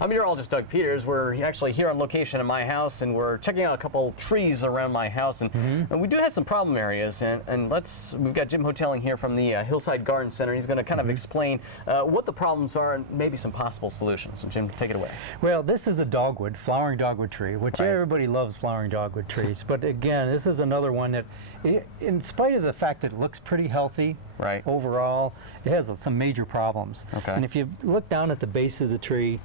I'm meteorologist Doug Peters. We're actually here on location at my house, and we're checking out a couple trees around my house, and we do have some problem areas. And we've got Jim Hotelling here from the Hillside Garden Center. He's going to kind of explain what the problems are and maybe some possible solutions. So Jim, take it away. Well, this is a dogwood, flowering dogwood tree, which everybody loves flowering dogwood trees. But again, this is another one that, in spite of the fact that it looks pretty healthy, overall, it has some major problems. And if you look down at the base of the tree,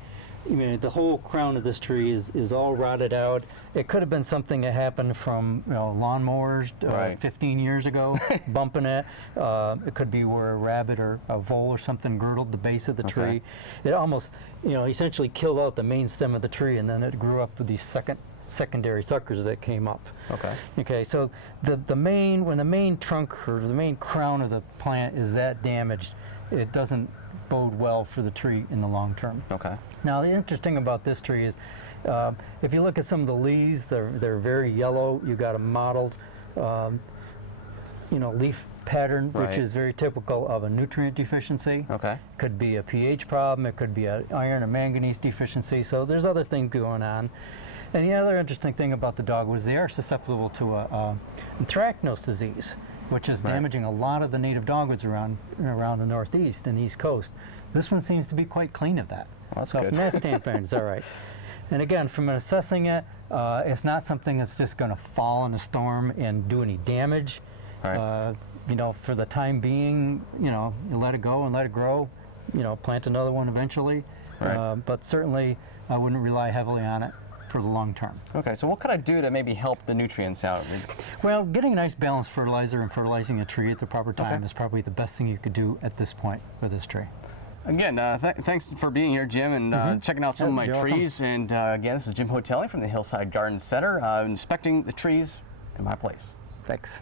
I mean, the whole crown of this tree is all rotted out. It could have been something that happened from lawnmowers 15 years ago, bumping it. It could be where a rabbit or a vole or something girdled the base of the tree. It almost, essentially killed out the main stem of the tree, and then it grew up with these secondary suckers that came up. Okay, so when the main trunk or the main crown of the plant is that damaged, it doesn't bode well for the tree in the long term. Now, the interesting about this tree is, if you look at some of the leaves, they're very yellow. You got a mottled, leaf pattern, which is very typical of a nutrient deficiency. Could be a pH problem. It could be an iron or manganese deficiency. So there's other things going on. And the other interesting thing about the dogwoods, they are susceptible to anthracnose disease, which is damaging a lot of the native dogwoods around the Northeast and East Coast. This one seems to be quite clean of that. Well, that's so good. From that standpoint, it's all right. And again, from assessing it, it's not something that's just going to fall in a storm and do any damage. For the time being, you let it go and let it grow. Plant another one eventually. But certainly, I wouldn't rely heavily on it for the long term. So what could I do to maybe help the nutrients out? Well, getting a nice balanced fertilizer and fertilizing a tree at the proper time is probably the best thing you could do at this point with this tree. Again, thanks for being here, Jim, and checking out some of my trees. And again, this is Jim Hotelling from the Hillside Garden Center, inspecting the trees in my place. Thanks.